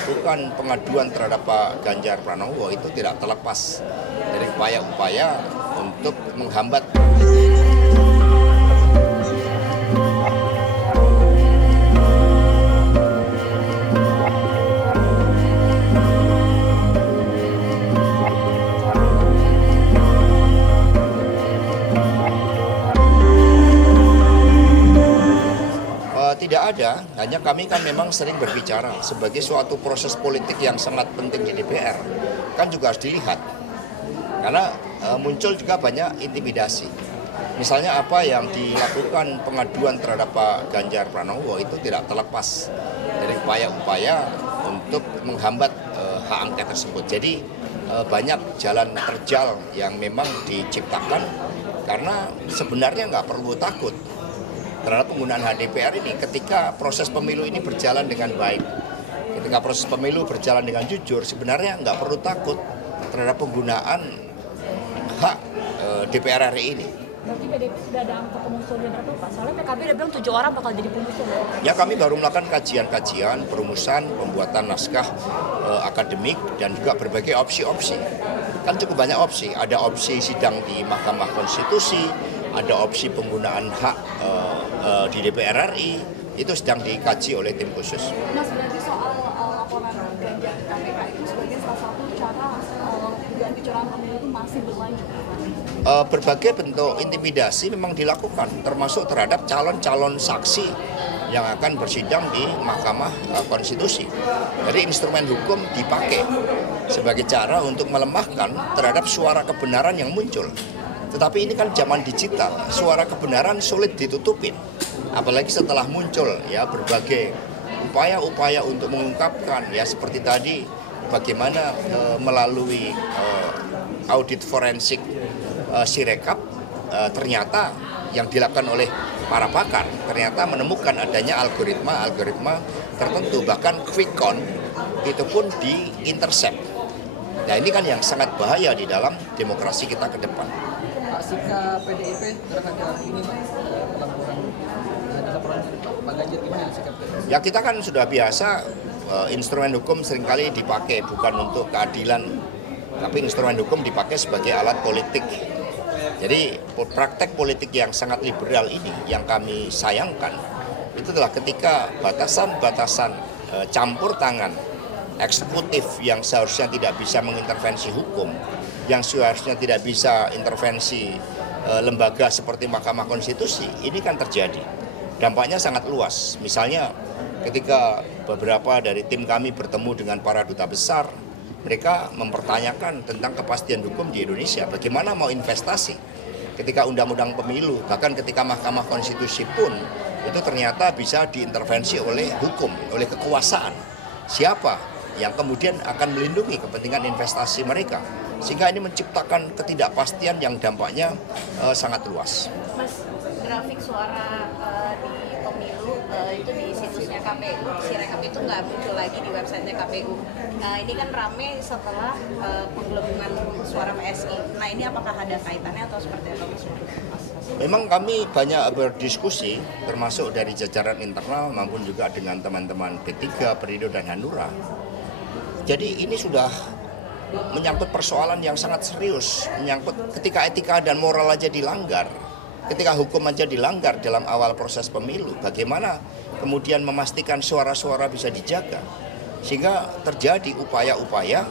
melakukan pengaduan terhadap Pak Ganjar Pranowo itu tidak terlepas dari upaya-upaya untuk menghambat. Tidak ada, hanya kami kan memang sering berbicara sebagai suatu proses politik yang sangat penting di DPR. Kan juga harus dilihat, karena muncul juga banyak intimidasi. Misalnya apa yang dilakukan pengaduan terhadap Pak Ganjar Pranowo itu tidak terlepas dari upaya-upaya untuk menghambat hak angket tersebut. Jadi banyak jalan terjal yang memang diciptakan karena sebenarnya nggak perlu takut terhadap penggunaan hak DPR ini ketika proses pemilu ini berjalan dengan baik. Ketika proses pemilu berjalan dengan jujur, sebenarnya nggak perlu takut terhadap penggunaan hak DPR RI ini. Berarti PDIP sudah ada angka pengusulnya berapa Pak? Soalnya PKB udah bilang 7 orang bakal jadi pengusul. Ya kami baru melakukan kajian-kajian, perumusan, pembuatan naskah akademik dan juga berbagai opsi-opsi. Kan cukup banyak opsi, ada opsi sidang di Mahkamah Konstitusi, ada opsi penggunaan hak di DPR RI, itu sedang dikaji oleh tim khusus. Mas, berarti soal laporan Ganjar ke KPK itu sebagai salah satu cara dugaan kecurangan pemilu itu masih berlanjut? Berbagai bentuk intimidasi memang dilakukan, termasuk terhadap calon-calon saksi yang akan bersidang di Mahkamah Konstitusi. Jadi instrumen hukum dipakai sebagai cara untuk melemahkan terhadap suara kebenaran yang muncul. Tetapi ini kan zaman digital, suara kebenaran sulit ditutupin. Apalagi setelah muncul ya berbagai upaya-upaya untuk mengungkapkan ya seperti tadi bagaimana melalui audit forensik Sirekap ternyata yang dilakukan oleh para pakar ternyata menemukan adanya algoritma tertentu, bahkan quick count itu pun di-intercept. Nah ini kan yang sangat bahaya di dalam demokrasi kita ke depan. Sikap PDIP terhadap ini laporan Pak Ganjar gimana sikap PDIP? Ya kita kan sudah biasa instrumen hukum seringkali dipakai bukan untuk keadilan, tapi instrumen hukum dipakai sebagai alat politik. Jadi praktek politik yang sangat liberal ini yang kami sayangkan itu adalah ketika batasan-batasan campur tangan eksekutif yang seharusnya tidak bisa mengintervensi hukum, yang seharusnya tidak bisa intervensi lembaga seperti Mahkamah Konstitusi, ini kan terjadi. Dampaknya sangat luas. Misalnya ketika beberapa dari tim kami bertemu dengan para duta besar, mereka mempertanyakan tentang kepastian hukum di Indonesia. Bagaimana mau investasi ketika undang-undang pemilu, bahkan ketika Mahkamah Konstitusi pun itu ternyata bisa diintervensi oleh hukum, oleh kekuasaan. Siapa yang kemudian akan melindungi kepentingan investasi mereka? Sehingga ini menciptakan ketidakpastian yang dampaknya sangat luas. Mas, grafik suara di pemilu itu di situsnya KPU, Sirekap itu nggak muncul lagi di websitenya KPU. Ini kan rame setelah penggelembungan suara PSI. Nah ini apakah ada kaitannya atau seperti apa Mas? Memang kami banyak berdiskusi, termasuk dari jajaran internal maupun juga dengan teman-teman P3, Perindo, dan Hanura. Jadi ini sudah menyangkut persoalan yang sangat serius, menyangkut ketika etika dan moral aja dilanggar, ketika hukum aja dilanggar dalam awal proses pemilu, bagaimana kemudian memastikan suara-suara bisa dijaga, sehingga terjadi upaya-upaya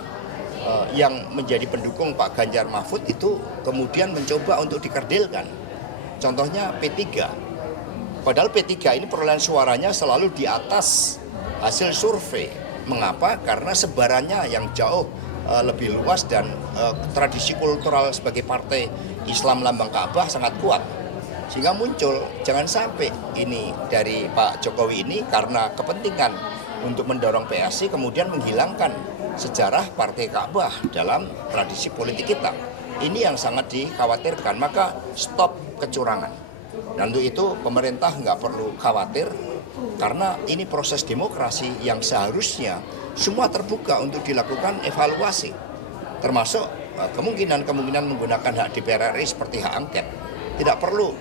yang menjadi pendukung Pak Ganjar Mahfud itu kemudian mencoba untuk dikerdilkan. Contohnya P3, padahal P3 ini perolehan suaranya selalu di atas hasil survei. Mengapa? Karena sebarannya yang jauh lebih luas dan tradisi kultural sebagai partai Islam lambang Ka'bah sangat kuat. Sehingga muncul, jangan sampai ini dari Pak Jokowi ini karena kepentingan untuk mendorong PSI kemudian menghilangkan sejarah partai Ka'bah dalam tradisi politik kita. Ini yang sangat dikhawatirkan, maka stop kecurangan. Dan untuk itu pemerintah nggak perlu khawatir, karena ini proses demokrasi yang seharusnya semua terbuka untuk dilakukan evaluasi, termasuk kemungkinan menggunakan hak DPR RI seperti hak angket. Tidak perlu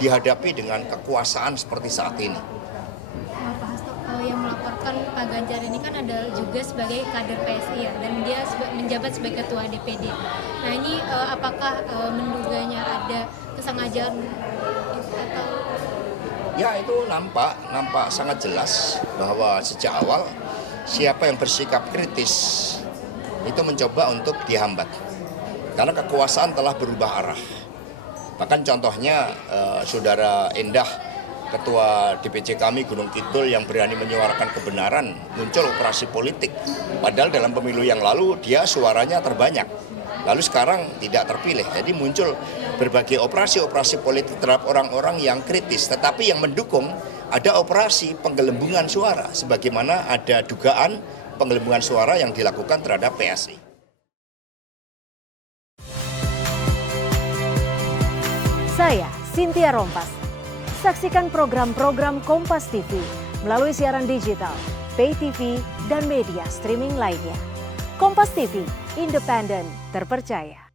dihadapi dengan kekuasaan seperti saat ini. Pak Hasto, yang melaporkan Pak Pak Ganjar ini kan ada juga sebagai kader PSI ya, dan dia menjabat sebagai ketua DPD. Nah ini apakah menduganya ada kesengajaan atau? Ya itu nampak sangat jelas bahwa sejak awal siapa yang bersikap kritis itu mencoba untuk dihambat. Karena kekuasaan telah berubah arah. Bahkan contohnya Saudara Endah, Ketua DPC kami Gunung Kidul yang berani menyuarakan kebenaran, muncul operasi politik. Padahal dalam pemilu yang lalu dia suaranya terbanyak. Lalu sekarang tidak terpilih. Jadi muncul berbagai operasi politik terhadap orang-orang yang kritis. Tetapi yang mendukung ada operasi penggelembungan suara. Sebagaimana ada dugaan penggelembungan suara yang dilakukan terhadap PSI. Saya Cynthia Rompas. Saksikan program-program Kompas TV melalui siaran digital, pay TV, dan media streaming lainnya. Kompas TV, independen, terpercaya.